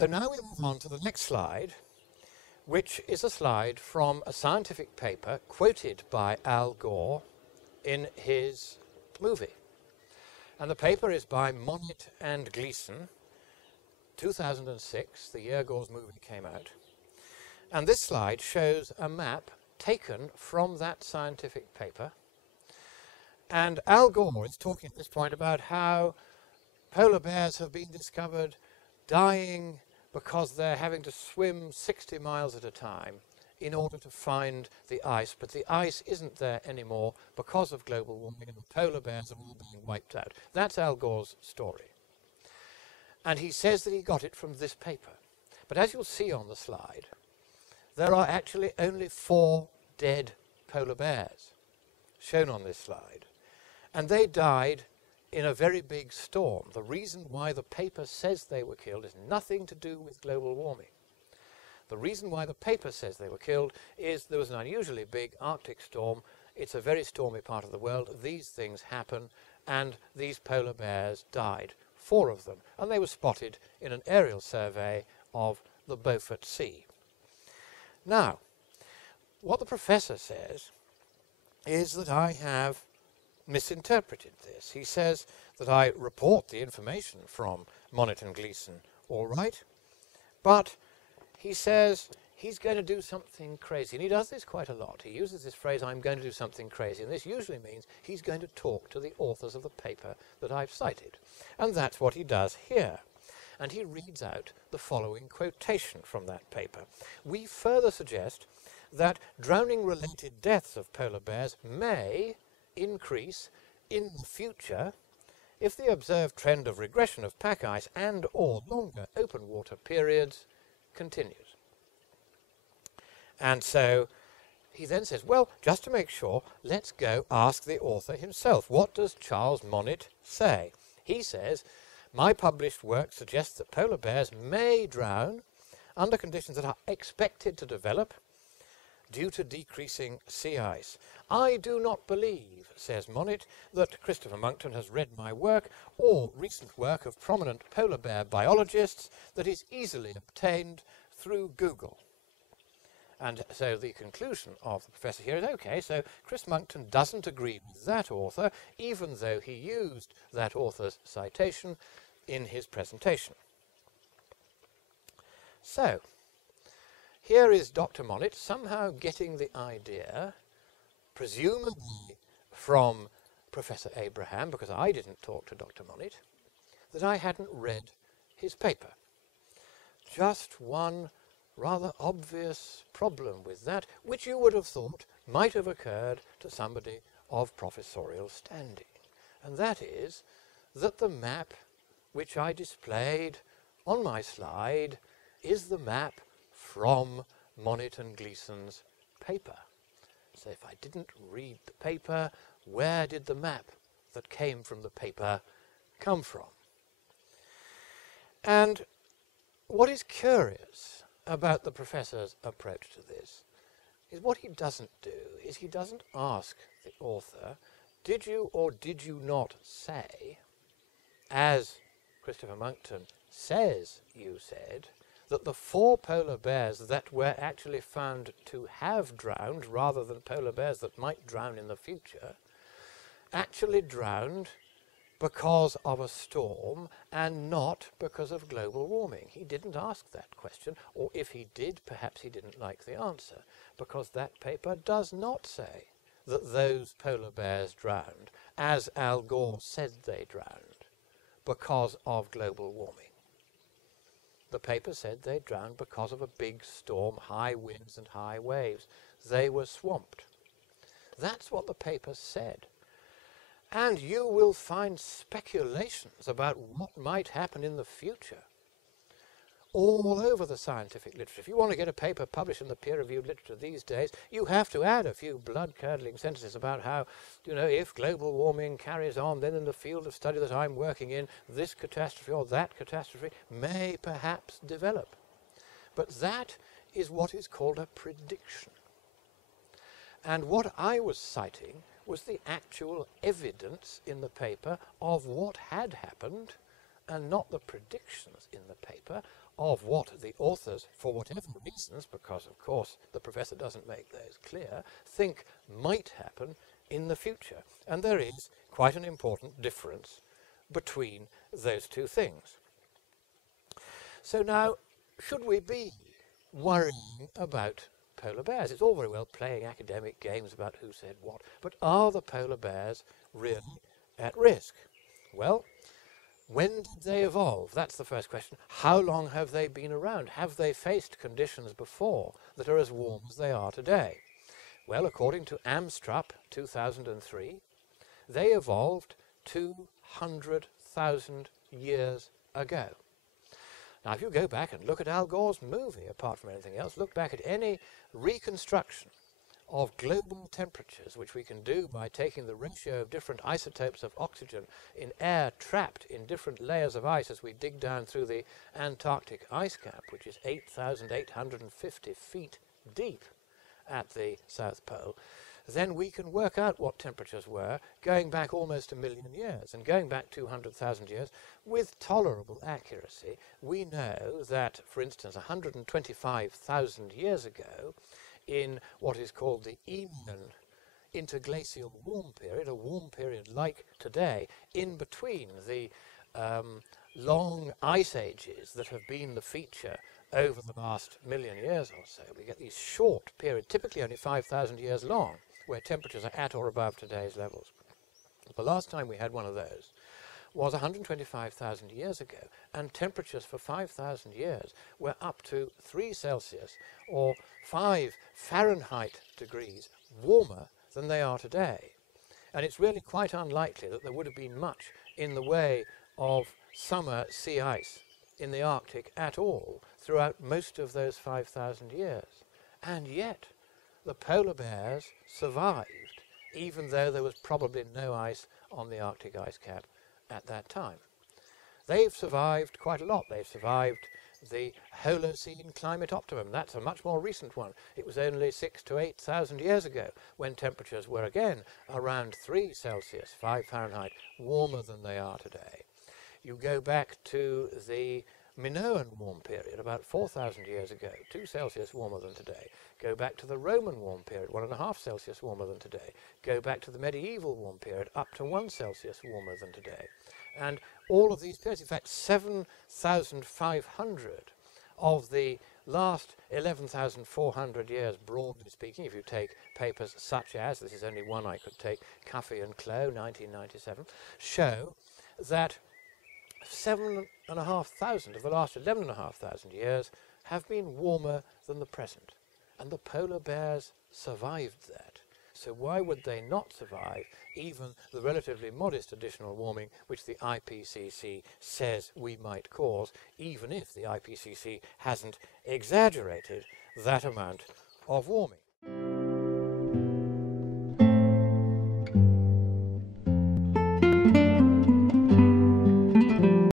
So now we move on to the next slide, which is a slide from a scientific paper quoted by Al Gore in his movie. And the paper is by Monckton and Gleason, 2006, the year Gore's movie came out. And this slide shows a map taken from that scientific paper. And Al Gore is talking at this point about how polar bears have been discovered dying because they're having to swim 60 miles at a time in order to find the ice. But the ice isn't there anymore because of global warming, and the polar bears are all being wiped out. That's Al Gore's story. And he says that he got it from this paper. But as you'll see on the slide, there are actually only 4 dead polar bears shown on this slide. And they died in a very big storm. The reason why the paper says they were killed is nothing to do with global warming. The reason why the paper says they were killed is there was an unusually big Arctic storm. It's a very stormy part of the world. These things happen, and these polar bears died, 4 of them, and they were spotted in an aerial survey of the Beaufort Sea. Now, what the professor says is that I have misinterpreted this. He says that I report the information from Monckton and Gleason all right, but he says he's going to do something crazy. And he does this quite a lot. He uses this phrase, I'm going to do something crazy. And this usually means he's going to talk to the authors of the paper that I've cited. And that's what he does here. And he reads out the following quotation from that paper. We further suggest that drowning-related deaths of polar bears may increase in the future if the observed trend of regression of pack ice and or longer open water periods continues. And so he then says, well, just to make sure, let's go ask the author himself. What does Charles Monckton say? He says, my published work suggests that polar bears may drown under conditions that are expected to develop due to decreasing sea ice. I do not believe, says Monckton, that Christopher Monckton has read my work or recent work of prominent polar bear biologists that is easily obtained through Google. And so the conclusion of the professor here is, okay, so Chris Monckton doesn't agree with that author, even though he used that author's citation in his presentation. So, here is Dr. Monckton somehow getting the idea, presumably from Professor Abraham, because I didn't talk to Dr. Monckton, that I hadn't read his paper. Just one rather obvious problem with that, which you would have thought might have occurred to somebody of professorial standing. And that is that the map which I displayed on my slide is the map from Monckton and Gleason's paper. So if I didn't read the paper, where did the map that came from the paper come from? And what is curious about the professor's approach to this is what he doesn't do is he doesn't ask the author, did you or did you not say, as Christopher Monckton says you said, that the 4 polar bears that were actually found to have drowned, rather than polar bears that might drown in the future, actually drowned because of a storm and not because of global warming. He didn't ask that question, or if he did, perhaps he didn't like the answer, because that paper does not say that those polar bears drowned, as Al Gore said they drowned, because of global warming. The paper said they drowned because of a big storm, high winds and high waves. They were swamped. That's what the paper said. And you will find speculations about what might happen in the future all over the scientific literature. If you want to get a paper published in the peer-reviewed literature these days, you have to add a few blood-curdling sentences about how, if global warming carries on, then in the field of study that I'm working in, this catastrophe or that catastrophe may perhaps develop. But that is what is called a prediction. And what I was citing was the actual evidence in the paper of what had happened, and not the predictions in the paper of what the authors, for whatever reasons, because of course the professor doesn't make those clear, think might happen in the future. And there is quite an important difference between those two things. So now, should we be worrying about polar bears? It's all very well playing academic games about who said what, but are the polar bears really at risk? Well, when did they evolve? That's the first question. How long have they been around? Have they faced conditions before that are as warm as they are today? Well, according to Amstrup 2003, they evolved 200,000 years ago. Now, if you go back and look at Al Gore's movie, apart from anything else, look back at any reconstruction of global temperatures, which we can do by taking the ratio of different isotopes of oxygen in air trapped in different layers of ice as we dig down through the Antarctic ice cap, which is 8,850 feet deep at the South Pole, then we can work out what temperatures were going back almost 1 million years. And going back 200,000 years with tolerable accuracy, we know that, for instance, 125,000 years ago, in what is called the Eemian interglacial warm period, a warm period like today, in between the long ice ages that have been the feature over the last 1 million years or so, we get these short periods, typically only 5,000 years long, where temperatures are at or above today's levels. The last time we had one of those was 125,000 years ago, and temperatures for 5,000 years were up to 3 Celsius or 5 Fahrenheit degrees warmer than they are today. And it's really quite unlikely that there would have been much in the way of summer sea ice in the Arctic at all throughout most of those 5,000 years. And yet, the polar bears survived, even though there was probably no ice on the Arctic ice cap at that time. They've survived quite a lot. They've survived the Holocene climate optimum. That's a much more recent one. It was only 6,000 to 8,000 years ago when temperatures were again around 3 Celsius, 5 Fahrenheit, warmer than they are today. You go back to the Minoan warm period about 4,000 years ago, 2 Celsius warmer than today. Go back to the Roman warm period, 1.5 Celsius warmer than today. Go back to the medieval warm period, up to 1 Celsius warmer than today. And all of these periods, in fact, 7,500 of the last 11,400 years, broadly speaking, if you take papers such as, this is only one I could take, Cuffey and Clow, 1997, show that 7,500 of the last 11,500 years have been warmer than the present. And the polar bears survived that. So why would they not survive even the relatively modest additional warming which the IPCC says we might cause, even if the IPCC hasn't exaggerated that amount of warming?